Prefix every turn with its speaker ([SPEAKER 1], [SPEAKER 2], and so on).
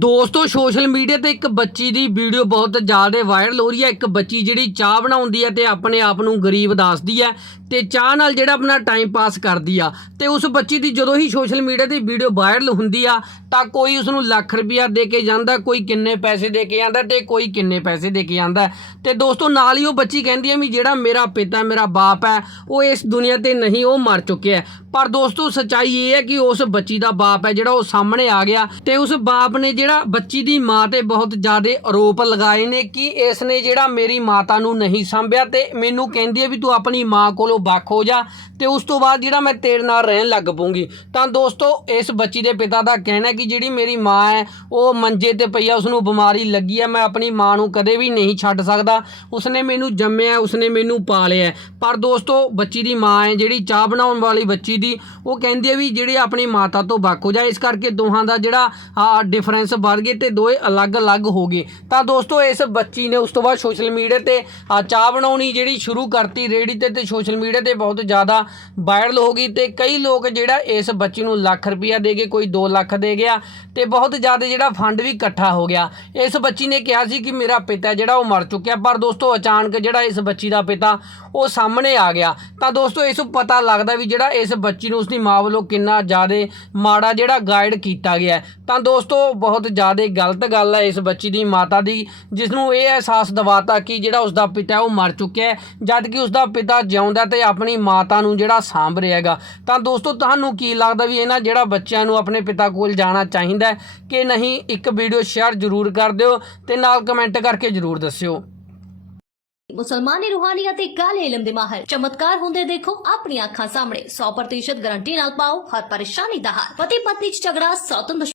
[SPEAKER 1] ਦੋਸਤੋ social media ਤੇ ਇੱਕ ਬੱਚੀ ਦੀ ਵੀਡੀਓ ਬਹੁਤ ਜ਼ਿਆਦਾ ਵਾਇਰਲ ਹੋ ਰਹੀ ਹੈ। ਇੱਕ ਬੱਚੀ ਜਿਹੜੀ ਚਾਹ ਬਣਾਉਂਦੀ ਹੈ ਤੇ ਆਪਣੇ ਆਪ ਨੂੰ ਗਰੀਬ ਦੱਸਦੀ ਹੈ ਤੇ ਚਾਹ ਨਾਲ ਜਿਹੜਾ ਆਪਣਾ ਟਾਈਮ ਪਾਸ ਕਰਦੀ ਆ। ਤੇ ਉਸ ਬੱਚੀ ਦੀ ਜਦੋਂ ਹੀ ਸੋਸ਼ਲ ਮੀਡੀਆ ਤੇ ਵੀਡੀਓ ਵਾਇਰਲ ਹੁੰਦੀ ਆ, ਤਾਂ ਕੋਈ ਉਸ ਨੂੰ ਲੱਖ ਰੁਪਇਆ ਦੇ ਕੇ ਜਾਂਦਾ, ਕੋਈ ਕਿੰਨੇ ਪੈਸੇ ਦੇ ਕੇ ਜਾਂਦਾ ਤੇ ਕੋਈ ਕਿੰਨੇ ਪੈਸੇ ਦੇ ਕੇ ਜਾਂਦਾ ਤੇ ਦੋਸਤੋ, ਨਾਲ ਹੀ ਉਹ ਬੱਚੀ ਕਹਿੰਦੀ ਹੈ ਵੀ ਜਿਹੜਾ ਮੇਰਾ ਪਿਤਾ, ਮੇਰਾ ਬਾਪ ਹੈ, ਉਹ ਇਸ ਦੁਨੀਆ ਤੇ ਨਹੀਂ, ਉਹ ਮਰ ਚੁੱਕਿਆ ਪਰ ਦੋਸਤੋ, ਸੱਚਾਈ ਇਹ ਹੈ ਕਿ ਉਸ ਬੱਚੀ ਦਾ ਬਾਪ ਹੈ ਜਿਹੜਾ ਉਹ ਸਾਹਮਣੇ ਆ ਗਿਆ ਤੇ ਉਸ ਬਾਪ ਨੇ ਜਿਹੜਾ ਬੱਚੀ ਦੀ ਮਾਂ ਤੇ ਬਹੁਤ ਜ਼ਿਆਦਾ ਆਰੋਪ ਲਗਾਏ ਨੇ ਕਿ ਇਸ ਨੇ ਜਿਹੜਾ ਮੇਰੀ ਮਾਤਾ ਨੂੰ ਨਹੀਂ ਸੰਭਿਆ ਤੇ ਮੈਨੂੰ ਕਹਿੰਦੀ ਹੈ ਵੀ ਤੂੰ ਆਪਣੀ ਮਾਂ ਕੋਲੋਂ ਵੱਖ ਹੋ ਜਾ ਤੇ ਉਸ ਤੋਂ ਬਾਅਦ ਜਿਹੜਾ ਮੈਂ ਤੇਰੇ ਨਾਲ ਰਹਿਣ ਲੱਗ ਪਊਂਗੀ। ਤਾਂ ਦੋਸਤੋ, ਇਸ ਬੱਚੀ ਦੇ ਪਿਤਾ ਦਾ ਕਹਿਣਾ ਹੈ ਕਿ ਜਿਹੜੀ ਮੇਰੀ ਮਾਂ ਹੈ, ਉਹ ਮੰਜੇ ਤੇ ਪਈ ਆ ਉਸ ਨੂੰ ਬਿਮਾਰੀ ਲੱਗੀ ਹੈ, ਮੈਂ ਆਪਣੀ ਮਾਂ ਨੂੰ ਕਦੇ ਵੀ ਨਹੀਂ ਛੱਡ ਸਕਦਾ। ਉਸਨੇ ਮੈਨੂੰ ਜੰਮਿਆ, ਉਸਨੇ ਮੈਨੂੰ ਪਾਲਿਆ ਪਰ ਦੋਸਤੋ, ਬੱਚੀ ਦੀ ਮਾਂ ਹੈ, ਜਿਹੜੀ ਚਾਹ ਬਣਾਉਣ ਵਾਲੀ ਬੱਚੀ ਦੀ, ਉਹ ਕਹਿੰਦੀ ਹੈ ਵੀ ਜਿਹੜੇ ਆਪਣੀ ਮਾਤਾ ਤੋਂ ਵੱਖ ਹੋ ਜਾ। ਇਸ ਕਰਕੇ ਦੋਹਾਂ ਦਾ ਜਿਹੜਾ ਡਿਫਰੈਂਸ ਵੱਧ ਗਏ ਤੇ ਦੋਏ ਅਲੱਗ-ਅਲੱਗ ਹੋ ਗਏ। ਤਾਂ ਦੋਸਤੋ, ਇਸ ਬੱਚੀ ਨੇ ਉਸ ਤੋਂ ਬਾਅਦ ਸੋਸ਼ਲ ਮੀਡੀਆ ਤੇ ਚਾਹ ਬਣਾਉਣੀ ਜਿਹੜੀ ਸ਼ੁਰੂ ਕਰਤੀ ਰੇੜੀ ਤੇ ਤੇ ਸੋਸ਼ਲ ਮੀਡੀਆ ਤੇ ਬਹੁਤ ਜ਼ਿਆਦਾ ਵਾਇਰਲ ਹੋ ਗਈ ਤੇ ਕਈ ਲੋਕ ਜਿਹੜਾ ਇਸ ਬੱਚੀ ਨੂੰ ਲੱਖ ਰੁਪਇਆ ਦੇ ਕੇ ਕੋਈ 2 ਲੱਖ ਦੇ ਗਿਆ ਤੇ ਬਹੁਤ ਜ਼ਿਆਦਾ ਜਿਹੜਾ ਫੰਡ ਵੀ ਇਕੱਠਾ ਹੋ ਗਿਆ। ਇਸ ਬੱਚੀ ਨੇ ਕਿਹਾ ਸੀ ਕਿ ਮੇਰਾ ਪਿਤਾ ਜਿਹੜਾ ਉਹ ਮਰ ਚੁੱਕਿਆ, ਪਰ ਦੋਸਤੋ, ਅਚਾਨਕ ਜਿਹੜਾ ਇਸ ਬੱਚੀ ਦਾ ਪਿਤਾ ਉਹ ਸਾਹਮਣੇ ਆ ਗਿਆ। ਤਾਂ ਦੋਸਤੋ, ਇਸ ਤੋਂ ਪਤਾ ਲੱਗਦਾ ਵੀ ਜਿਹੜਾ ਇਸ ਬੱਚੀ ਨੂੰ ਉਸਦੀ ਮਾਂ ਵੱਲੋਂ ਕਿੰਨਾ ਜ਼ਿਆਦਾ ਮਾੜਾ ਜਿਹੜਾ ਗਾਈਡ ਕੀਤਾ ਗਿਆ। ਤਾਂ ਦੋਸਤੋ ਬਹੁਤ ਜ਼ਿਆਦਾ ਗਲਤ ਗੱਲ ਹੈ ਇਸ ਬੱਚੀ ਦੀ ਮਾਤਾ ਦੀ ਜਿਸ ਨੂੰ ਇਹ ਅਹਿਸਾਸ ਦਿਵਾਤਾ ਕਿ ਜਿਹੜਾ ਉਸਦਾ ਪਿਤਾ ਉਹ ਮਰ ਚੁੱਕਿਆ ਹੈ। ਜਦ ਕਿ ਉਸਦਾ ਪਿਤਾ ਜਿਉਂਦਾ ਤੇ ਆਪਣੀ ਮਾਤਾ ਨੂੰ ਜਿਹੜਾ ਸਾਂਭ ਰਿਹਾ ਹੈਗਾ। ਤਾਂ ਦੋਸਤੋ, ਤੁਹਾਨੂੰ ਕੀ ਲੱਗਦਾ ਵੀ ਇਹਨਾਂ ਜਿਹੜਾ ਬੱਚਿਆਂ ਨੂੰ ਆਪਣੇ ਪਿਤਾ ਕੋਲ ਜਾਣਾ ਚਾਹੀਦਾ ਕਿ ਨਹੀਂ, ਇੱਕ ਵੀਡੀਓ ਸ਼ੇਅਰ ਜ਼ਰੂਰ ਕਰ ਦਿਓ ਤੇ ਨਾਲ ਕਮੈਂਟ ਕਰਕੇ ਜ਼ਰੂਰ ਦੱਸਿਓ।
[SPEAKER 2] ਮੁਸਲਮਾਨੀ ਰੂਹਾਨੀਅਤ ਤੇ ਕਾਲੇ ਇਲਮ ਦੇ ਮਾਹਰ। ਚਮਤਕਾਰ ਹੁੰਦੇ ਦੇਖੋ ਆਪਣੀ ਅੱਖਾਂ ਸਾਹਮਣੇ। 100% ਗਾਰੰਟੀ ਨਾਲ ਪਾਓ, ਹਰ ਪਰੇਸ਼ਾਨੀ ਦਾ ਹੱਲ। ਪਤੀ ਪਤਨੀ ਚ ਝਗੜਾ ਸੌਤਨ